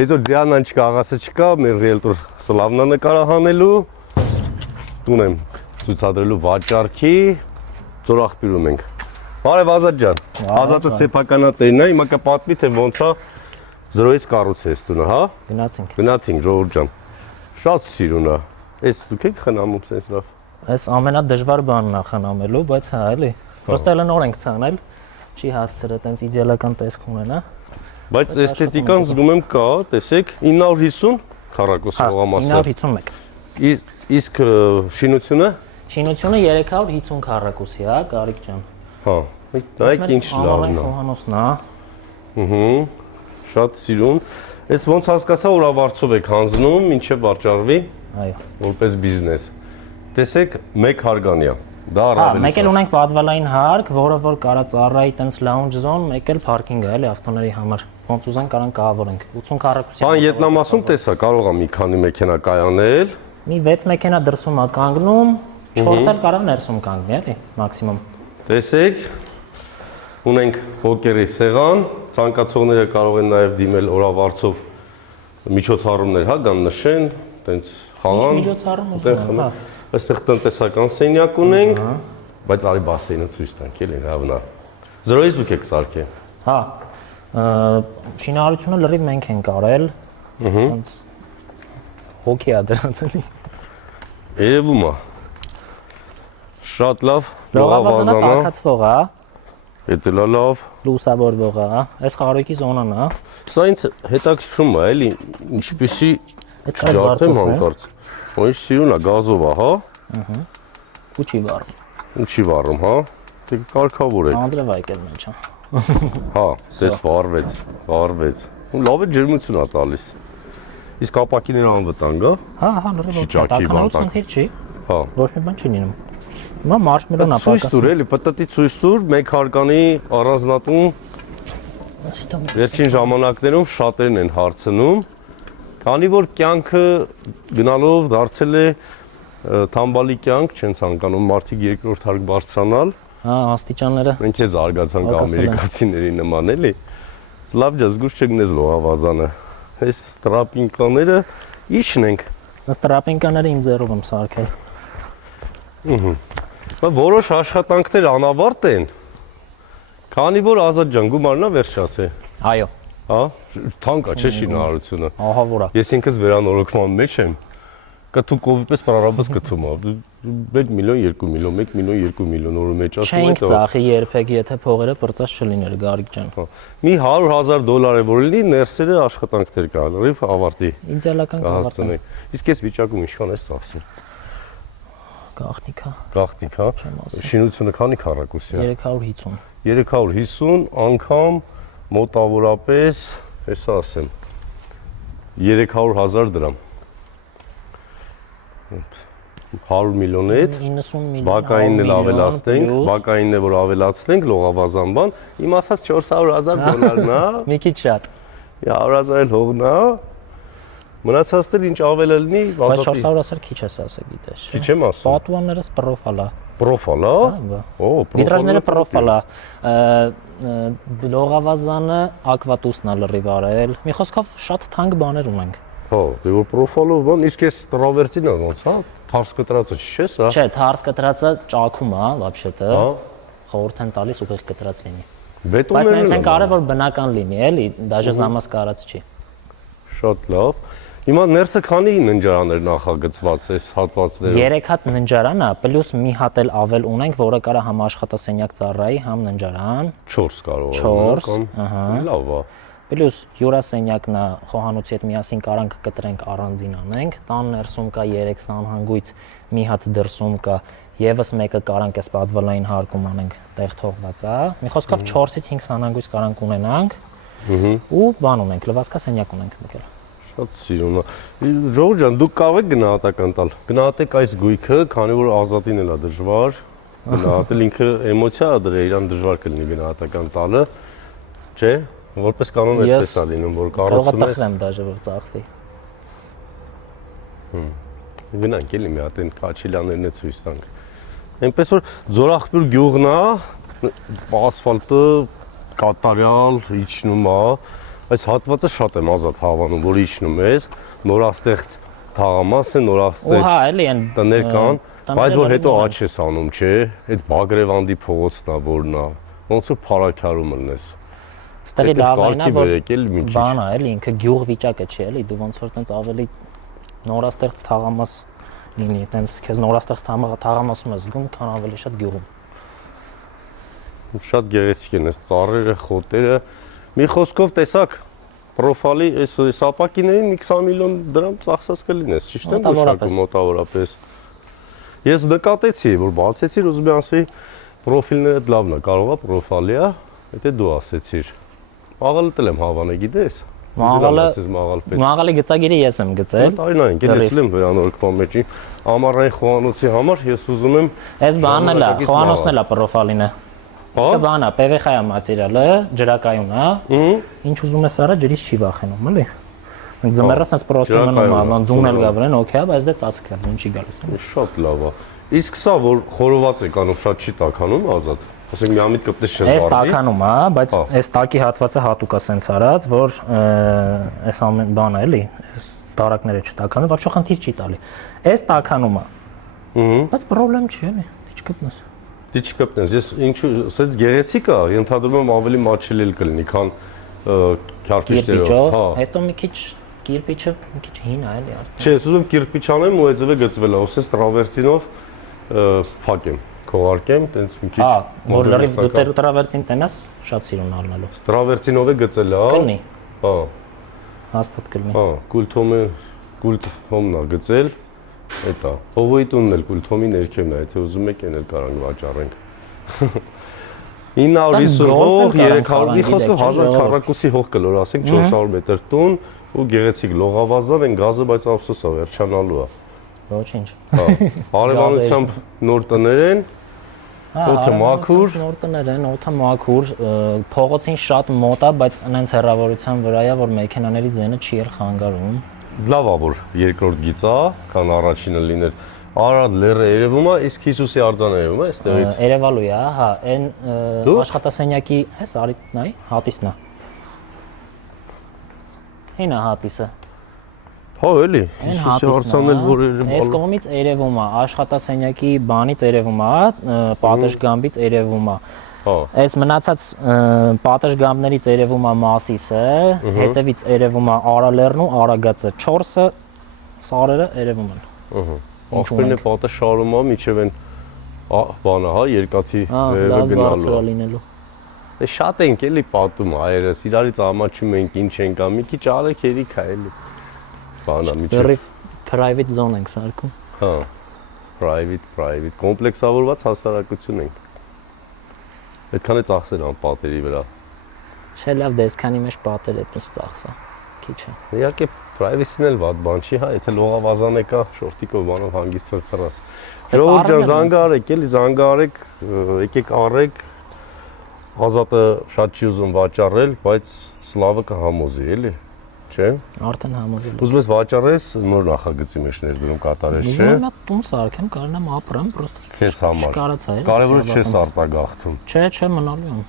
Այսօր Ձիանան չկա, աղասը չկա, մեր ռիելտոր Սլավնա նկարահանելու, տուն եմ ցուցադրելու վաճառքի, ծորախբյուրում ենք։ Բարև Ազատ ջան, Ազատը սեփականատերն է, հիմա կպատմի թե ոնց է 0-ից կառուցես տունը, հա։ Գնացինք ժողովուրդ ջան։ Շատ սիրուն է։ Էս դուք եք խնամում sense լավ։ Այս ամենադժվար բանն է խնամելու, բայց հա էլի։ Պրոստը էլ նոր ենք ցանել, չի հասցրել այտենց իդեալական տեսք ունենա։ Բայց էսթետիկան զգում եմ կա, տեսեք, 950 քառակուսի հողամասը։ 951։ Իսկ շինությունը։ Շինությունը 350 քառակուսի է, Գարիկ ջան։ Հա, նայեք ինչ լավն է։ Խոհանոցն է։ Շատ սիրուն։ Այս ոնց հասկացա, որ ավարձով եք հանձնում, ինչեւ վաճառվի։ Այո։ Որպես բիզնես։ Տեսեք, մեկ հարգանյա։ Դա առավել։ Մեկ էլ ունենք պատվալային հարկ, որը որ կարա ծառայի տենց lounge zone, մեկ էլ parking է, էլի ավտոների համար։ Ոնց ուզեն կարան կահավորենք։ 80 քառակուսի։ Բան Վիետնամասում տեսա, կարող է մի քանի մեքենա կայանել։ Մի 6 մեքենա դրսում է կանգնում, 4 էլ կարա ներսում կանգնի, էլի, մաքսիմում։ Տեսեք, ունենք հոկերի սեղան, ցանկացողները կարող են նաև դիմել օրավարձով միջոցառումներ, հա, գան նշեն, տենց խաղան։ Միջոցառում ուզում եմ։ Այստեղ տնտեսական սենյակ ունենք, բայց արի բասեինը ցույց տանք, էլի լավն է։ 0-ից դուք եք սարքել։ Հա, շինարարությունը լրիվ մենք ենք արել։ Ոնց հոկի է դրանց էլի։ Երևում է։ Շատ լավ, լողավազանը տաքացվող է։ Դա լավ։ Լուսավորվող է։ Այս խարույկի զոնան է։ Սա ինձ հետաքրքրում է, էլի, ինչպեսի ջարդեմ հանկարծ։ Ինչ սիրուն է, գազով է, հա։ Ու չի վառում։ Ու չի վառում, հա։ Դե կարգավոր է։ Անդրև եկել մեջ է։ Հա, դες վառվեց։ Ու լավ է ջերմություն է տալիս։ Իսկ ապակիները անվտանգ է։ Հա, լրիվ տականալուց խնդիր չի։ Հա։ Ոչ մի բան չի լինում։ Հիմա մարշմելոն է պակաս։ Ցույց տուր, էլի, պտտի ցույց տուր, մեկ հարկանի առանձնատուն։ Վերջին ժամանակներում շատերն են հարցնում, քանի որ կյանքը գնալով դարձել է թամբալի կյանք, չեն ցանկանում մարդիկ երկրորդ հարկ բարձրանալ։ Հա, աստիճանները։ Մենք է զարգացանք ամերիկացիների նման, էլի։ Լավ ջա, զգուշ չգնես լողավազանը։ Այս տրապինկաները ի՞նչն ենք։ Այս տրապինկաները իմ ձեռով եմ սարքել։ Որոշ աշխատանքներ անավարտ են, քանի որ Ազատ ջան գումարն է վերջացե։ Այո։ Հա, թանկ է չէ շինարարությունը։ Ահա որ է։ Ես ինքս վերանորոգման մեջ եմ։ Կթուկովի պես պարարաբաս կթում է։ 1 միլիոն, 2 միլիոն, 1 միլիոն, 2 միլիոն օրը մեջ ասում են։ Չենք ծախի երբեք, եթե փողերը պրծած չլիներ, Գարիկ ջան։ Մի $100,000 է որ լինի, ներսերը աշխատանքներ կա, լրիվ ավարտի։ Իդեալական կավարտի։ Իսկ այս վիճակում ինչքան է ծախսում։ Գաղտնիք, հա։ Շինությունը քանի քառակուսի է։ 350։ 350 անգամ մոտավորապես, հեսա ասեմ, 300,000 դրամ։ 100 միլիոնի հետ, 90 միլիոն, բակայինն էլ ավելացնենք, բակայինն է որ ավելացնենք, լողավազան բան, իմ ասած $400,000 նա։ Մի քիչ շատ։ 100,000 էլ հողն է։ Մնացածն ինչ ավել լինի, բայց 400,000 քիչ ես ասա գիտես։ Քիչ եմ ասում։ Պատուաններս պրոֆալ է։ Պրոֆալ է։ Օ, վիտրաժները պրոֆալ է։ Լողավազանը ակվատուսն է լրիվ արել։ Մի խոսքով շատ թանկ բաներ ունենք։ Հա, դե որ պրոֆալով բան, իսկ այս տրավերտին է ոնց, հա, թարս կտրածը չի, սա։ Չէ, թարս կտրածը ճաքում է, вообще-то։ Խորհուրդ են տալիս ուղիղ կտրած լինի։ Բետոններն են։ Բայց մենք կարևոր որ բնական լինի, էլի, դաժե զամաս կարած չի։ Շատ լավ։ Հիմա ներսը քանի ննջարաններ նախագծված էս հատվածներում։ 3 հատ ննջարան է, պլյուս մի հատ էլ ավել ունենք, որը կարա համ աշխատասենյակ ծառայի, համ ննջարան։ 4 կարող է։ 4, ահա։ Լավ է։ Պլյուս հյուրասենյակն է, խոհանոցի հետ միասին կարանք կտրենք առանձին անենք, տան ներսում կա 3 սանհանգույց, մի հատ դրսում կա, եւս մեկը կարանք էս պատվալային հարկում անենք, տեղ թողված է։ Մի խոսքով 4-ից 5 սանհանգույց կարանք ունենանք։ Ու բան ունենք, լվացքասենյակ ունենք մեկել։ Շատ սիրուն է։ Ժողովուրդ ջան, դուք կարող եք գնահատական տալ։ Գնահատեք այս գույքը, քանի որ Ազատին էլ է դժվար։ Գնահատել ինքը էմոցիա է դրա, իրան դժվար կլինի գնահատական տալը։ Չէ՞։ Որպես կանոն այդպես է լինում, որ կառուցում ես։ Կարող եմ դաժե որ ծախվի։ Գնանք էլի մի հատ այն Քաչիլյաներն է ցույց տանք։ Այնպես որ Ձորախբյուր գյուղն է, ասֆալտը կատարյալ իջնում է, Այս հատվածը շատ եմ ազատ հավանում, որ իջնում ես, նորաստեղծ թաղամաս է, Ու նորաստեղծ հա, էլի են տներ կան, բայց որ հետո տները աչ ես անում, չէ, այդ Բագրևանդի փողոցն է, որն է, ոնց որ փարաքարում լնես։ Ստեղի Հետո լավ այնա, կարգի որ վերեկել մի քիչ։ բան է, էլի ինքը գյուղ վիճակը չի, էլի դու ոնց որ տենց ավելի նորաստեղծ թաղամաս լինի, տենց քեզ նորաստեղծ թաղամասում ես զգում, քան ավելի շատ գյուղում։ Շատ գեղեցիկ են այս ծառերը, խոտերը։ Մի խոսքով տեսակ պրոֆայլի այս ապակիներին մի 20 միլիոն դրամ ծախսած կլինես, ճիշտ եմ գուշակում մոտավորապես։ Ես նկատեցի, որ բացեցիր, ուզում եմ ասի, պրոֆիլները լավն է, կարող է պրոֆայլի է, եթե դու ասեցիր։ Մաղալը տել եմ հավանը, գիտես։ Մաղալի գծագիրը ես եմ գծել։ Տարին ես եմ վերանորոգման մեջ ամառային խոհանոցի համար, ես ուզում եմ Այս բանն էլ է, խոհանոցն էլ է պրոֆայլինը։ Բանա, PVХ-ը մատերիալը, ջրակայուն է։ Ինչ ուզում ես արա, ջրից չի վախենում, էլի։ Ձմեռը sense պրոստը մնում է, ձուն էլ գա վրան, օքեյ, բայց դե ծածկ է, ձուն չի գալիս։ Շատ լավ է։ Իսկ սա որ խորոված է կանում, շատ չի տաքանում, ազատ։ Ասենք մի ամիտ կպտես չես Այս վարդի։ տաքանում է, բայց այս տակի հատվածը հատուկ է sense արած, որ այս ամեն բանը էլի, այս տարակները չտաքանում, ոչ խնդիր չի տալի։ Այս տաքանում է։ Բայց խնդրեմ չի, էլի, դիչ կպնես։ Դի չկպնես, ես ինչու, ասած գեղեցիկ է, ենթադրում եմ ավելի մաչելի էլ կլինի, քան քարպիչներով, հա։ Հետո մի քիչ կիրպիչը մի քիչ հին է, էլի արդեն։ Չէ, ես ուզում եմ կիրպիչ անեմ ու այդպես գծվել է, ասես տրավերտինով փակեմ, քողարկեմ, տենց մի քիչ։ Հա, որ լրիվ դու տրավերտին տենաս, շատ սիրուն առնելու։ Տրավերտինով է գծել, հա։ Կլինի։ Հա։ Հաստատ կլինի։ Հա, կուլթոմն է գծել։ Էտա, Հովոյի տունն էլ կուլթոմի ներքևն է, եթե ուզում եք են էլ կարանք վաճառենք։ 950 հող, 300, մի խոսքով 1000 քառակուսի հող կլոր, ասենք 400 մետր տուն ու գեղեցիկ լողավազան են գազը, բայց ափսոս է, վերջանալու է։ Ոչինչ։ Հա, արևանությամբ նոր տներ են, օդը մաքուր, նոր տներ են, օդը մաքուր, փողոցին շատ մոտ է, բայց այնց հեռավորության վրա է, որ մեքենաների ձենը չի խանգարում։ Լավ է, որ երկրորդ գիծ է, քան առաջինը լիներ։ Արադ լեռը երևում է, իսկ Հիսուսի արձանը երևում է այստեղից։ Երևալու է, հա, այն աշխատասենյակի, հես արիտ նայ, հատիսն է։ Հինա հատիսը։ Հա, էլի, Հիսուսի արձանն էլ որ երևալու։ Այս կողմից երևում է, աշխատասենյակի բանից երևում է, պատշգամբից երևում է։ Հա։ Այս մնացած պատշգամբներից երևում է Մասիսը, հետևից երևում է Արալեռն ու Արագածը, 4-ը սարերը երևում են։ Ահա։ Ախպերն է պատը շարում է, միջև են բանը, հա, երկաթի վերևը գնալու։ Դե շատ ենք էլի պատում հայերս, իրարից ամաչում ենք, ինչ ենք ա, մի քիչ արեք երիք է էլի։ Բանա միջև private zone ենք սարքում։ Հա։ Private, կոմպլեքսավորված հասարակություն ենք։ Այդքան է ծախսեր ան պատերի վրա։ Չէ, լավ, դե այսքանի մեջ պատերը այդ ինչ ծախսա։ Քիչ է։ Իհարկե privacy-ն էլ վատ բան չի, հա, եթե լողավազան է կա, շորտիկով բանով հանգիստ ֆրաս։ Ժողովուրդ ջան, զանգարեք, էլի զանգարեք, եկեք առեք։ Ազատը շատ չի ուզում վաճառել, բայց Սլավը կհամոզի, էլի։ Չէ։ Արդեն համոզել։ Ուզում ես վաճառես, նոր նախագծի մեջ ներդրում կատարես, չէ։ Ուզում եմ տուն սարքեմ, կարողանամ ապրեմ, պրոստը։ Քեզ համար։ Կարացա է։ Կարևորը չես արտագաղթում։ Չէ, մնալու եմ։